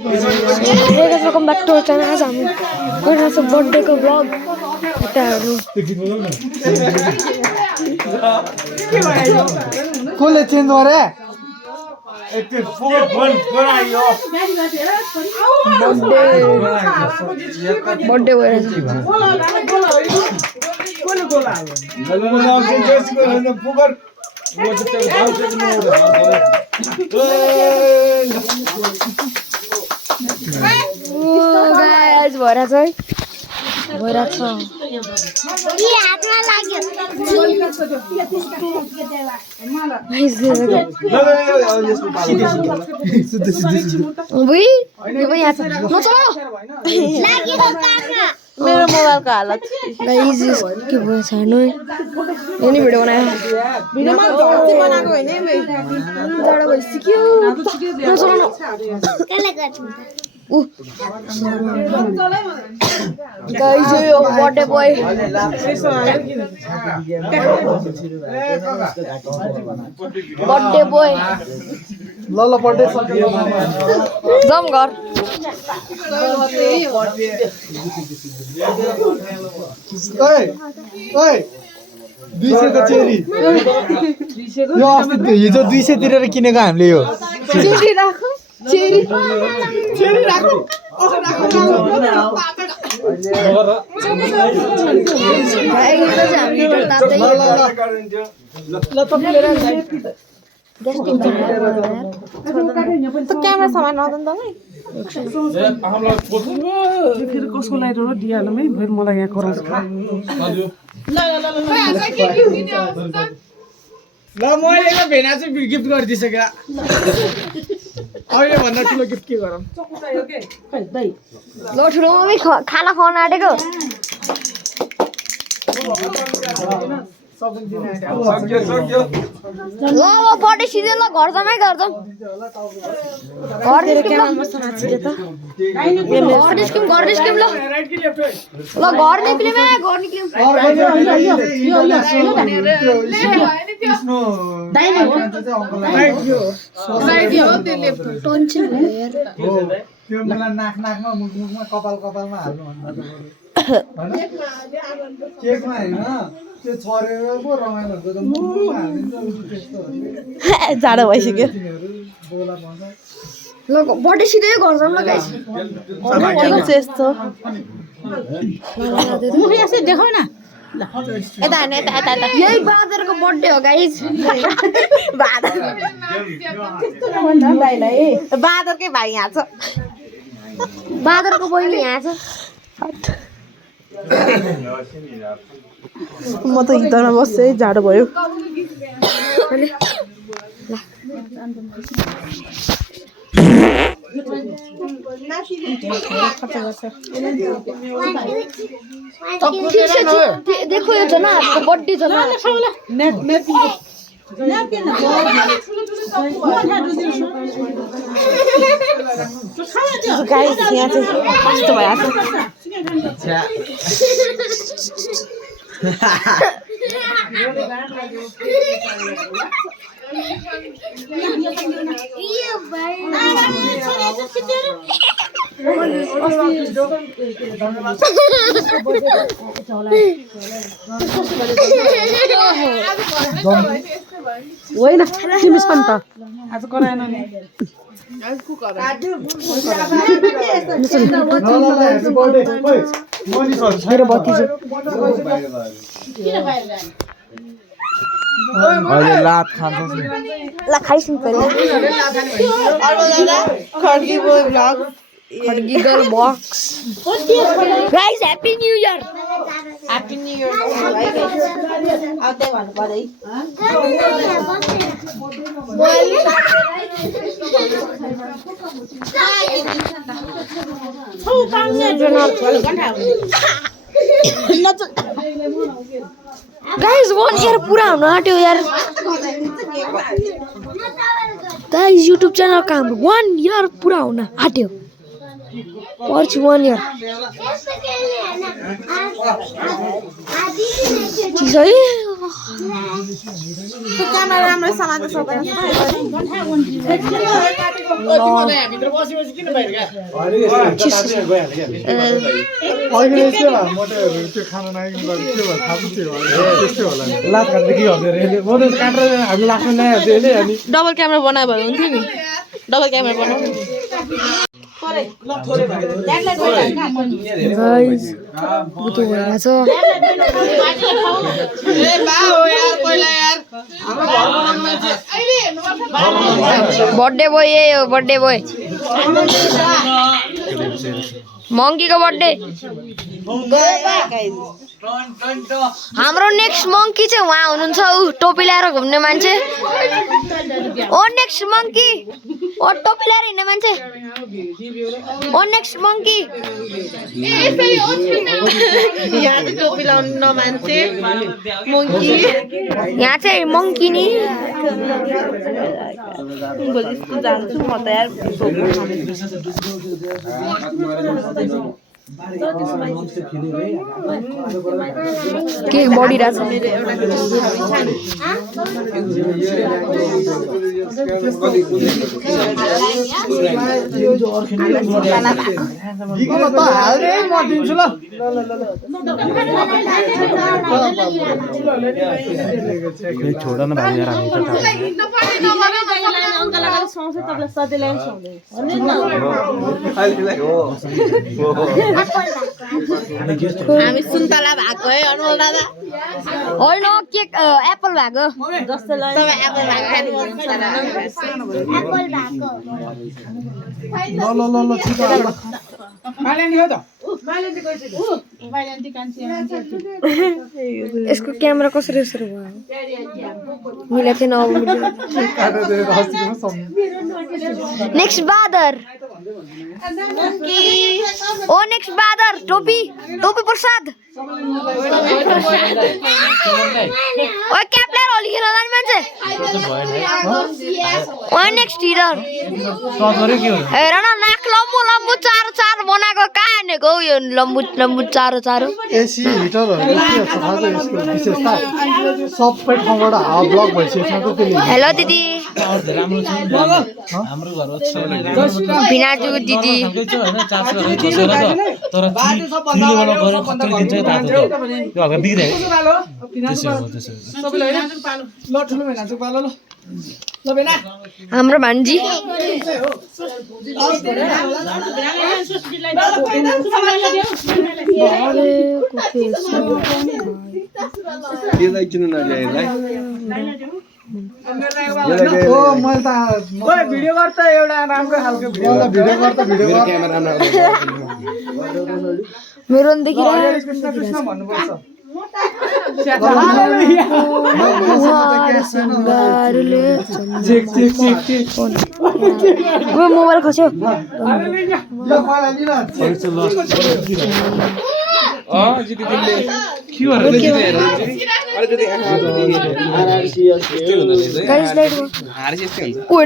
Hey guys, welcome back to our channel. आज हामी गरिरहेको छ बर्थडेको भ्लग खुट्टाहरू कसले चेन्ज गरे बर्थडे भइरहेछ गाइस भइरहेछ है भइरहेछ मेरो मोबाइलको हालत गाइस के भयो छाड्नु है यो नि भिडियो बनायो भिडियोमा झर्ती बनाएको हैन जाडो भइसक्यो नचलाउनु गाइस यो बर्थडे बोय बर्थडे बोय ल बर्थडे सक्यो जम घर ओइ ओइ 200 को चेरी यो अस्ति हिजो 200 तिरेर किनेको हामीले यो चेरी राखौ चेरी चेरी राखौ क्यामेरा सामान नदन त फेरि कसको लाइट हो दिइहालौँ है फेरि मलाई यहाँ कराउँछ ल मैले एक भेना चाहिँ गिफ्ट गरिदिसक्यो अहिले भन्दा ठुलो गिफ्ट के गरौँ ल ठुलो मम्मी खाना खुवाउन आँटेको ल बर्थडे सिधै ल घर जामै घर जाउँ घर निस्क्यौँ घर निस्क्यौँ ल घर निस्क्यौँ घर निस्क्यौँ त्यो मलाई नाकमा मुखमा कपालमा हाल्नु भन्दा केकमा हैन त्यो छरेर पो रमाइलो हुन्छ त मुखमा हालिन्छ त्यस्तो जाडो भइसक्यो बोला भन्छ ल बर्थडे सिधै घर जाउँ ल गाइस यस्तो मुख यसै देखाउ न यता हैन यता यता यता यही बादरको बर्थडे हो गाइस बादरकै भाइ यहाँ छ बादरको बहिनी यहाँ छ म त हिटरमा बस्छु है जाडो भयो देखो यो जना आपको बर्थडे जना गाइस यहाँ चाहिँ कस्तो भइरहेको होइन तिमी छन् त आज कराएन नि मेरो भतिजो अहिले लात खान्छ ल खाइसुन् पहिले खड्गी ब्लग खड्गी गर्ल बक्स guys happy new year happy new year आउँदै भन्नु पर्यो गाइस 1 इयर पूरा हुन आँट्यो यार गाइस युट्युब च्यानल काम 1 इयर पूरा हुन आँट्यो पर्छ 1 इयर ठीक है क्यामेरा राम्रो समाज सबैले अहिले के भयो मोटेहरू त्यो खाना नआइकन गरे के भयो थाहा के भयो त्यस्तै होला नि लात काट्दै के गर्दै रे मोटे काटेर हामी लास्टमा ल्याइहाल्छ यसले अनि डबल क्यामेरा बनायो भने हुन्थ्यो नि डबल क्यामेरा बनाऊ गाइस बुतो भइरहेछ बर्थडे बोय ये हो बर्थडे बोय मंकी को बर्थडे हाम्रो नेक्स्ट मंकी चाहिँ वहाँ हुनुहुन्छ उ टोपी लाएर घुम्ने मान्छे ओ नेक्स्ट मंकी ओ टोपी लाएर हिँड्ने मान्छे ओ नेक्स्ट मंकी यहाँ चाहिँ टोपी लाउनु मान्छे मंकी यहाँ चाहिँ मंकी नि भोलि स्कुल जान्छु म त यार के बढिरहेछ हाल्दै म दिन्छु ल छोड न भाइ यार हामी सुन्तला भएको है अनमोल दादा होइन केक एप्पल भएको जस्तो लाग्यो तपाईँ एप्पल भएको ल ल ल ल छिटो आऊ यसको क्यामेरा कसरी यसरी भयो मिलेको थिएन अब नेक्स्ट बादर ओ नेक्स्ट बादर टोपी टोपी प्रसाद ओए क्याप्लेर होली खेल्न जाने मान्छे ओ नेक्स्ट हिटर हेर न नाक लम्बु लम्बु चारो चारो बनाएको कहाँ हानेको यो लम्बु लम्बु चारो चारो एसी हिटरहरुले के छ थाहा छ यसको विशेषता सबै ठाउँबाट हावा ब्लक भइसकेछ त त्यसले हेलो दिदी राम्रो छ हाम्रो घर बिनाजु दिदी तर चिलीबाट गएर खत्रै दिन्छ तातो त त्यो हल्का बिग्रियो हाम्रो भान्जी ओ मैले त भिडियो गर्छ एउटा राम्रो खालको भिडियो क्यामेरा मेरो देखिरहेको कृष्ण भन्नुपर्छ मोबाइल खस्यो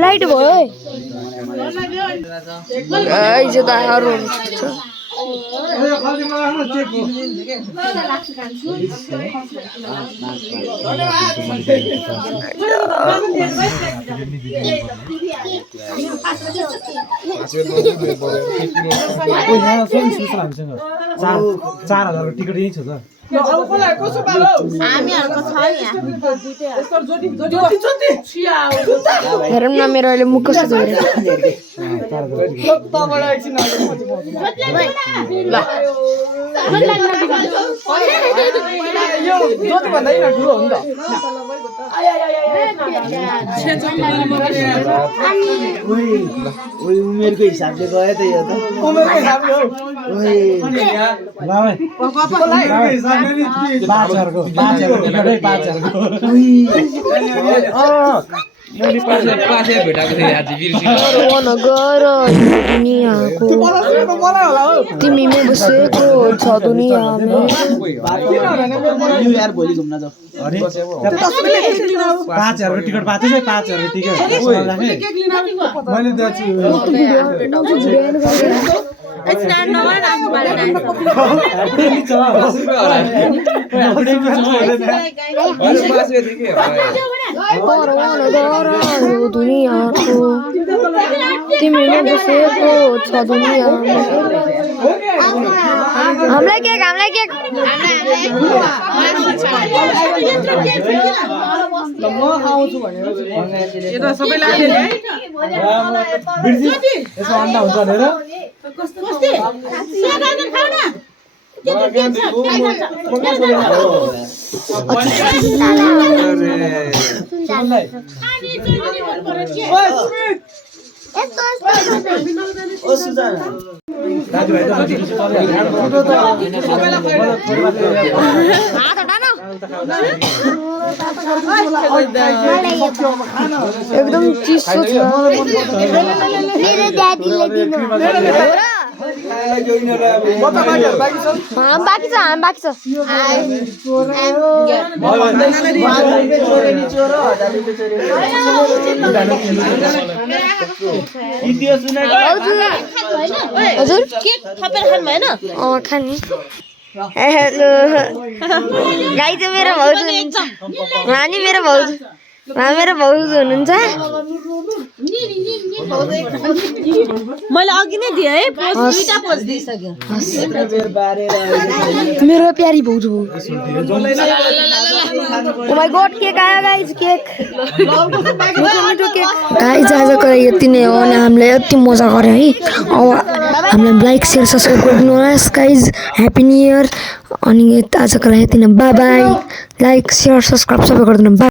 लाइट भयो $4000 टिकट यही छ त हेरौँ न मेरो अहिले मुख कस्तो उमेरको हिसाबले गयो त यो त तिमी में बसेको छ दुनियाँमा यार भोलि घुम्न जाऊ $5000 टिकट पाएको थिएँ $5000 टिकट मैले परवान गरायो दुनियाँको तिमी नबसेको छ दुनियाँ हामीलाई केक म आउँछु भनेर यता सबैलाई आले है यसो अन्डा हुन्छ भनेर ओ सुजाना दाजुभाइ त हात हटान एकदम चिसो छ मेरो ड्याडीले दिनु बाँकी छ हजुर खाने हेलो गाई चाहिँ मेरो भाउजू हुनुहुन्छ नानी मेरो भाउजू हुनुहुन्छ मैले अघि नै दिएँ है दुईटा पोस्ट दिइसक्यो मेरो प्यारी भाउजू हो ओ माय गॉड केक आयो गाइस केक मिठो केक गाइस आजको लागि यति नै हो अनि हामीले यति मजा गर्यो है अब हामीलाई लाइक शेयर सब्स्क्राइब गरिदिनु होस् गाइस ह्यापी न्यू इयर अनि आजको लागि यति नै bye bye like share subscribe सबै गरिदिनु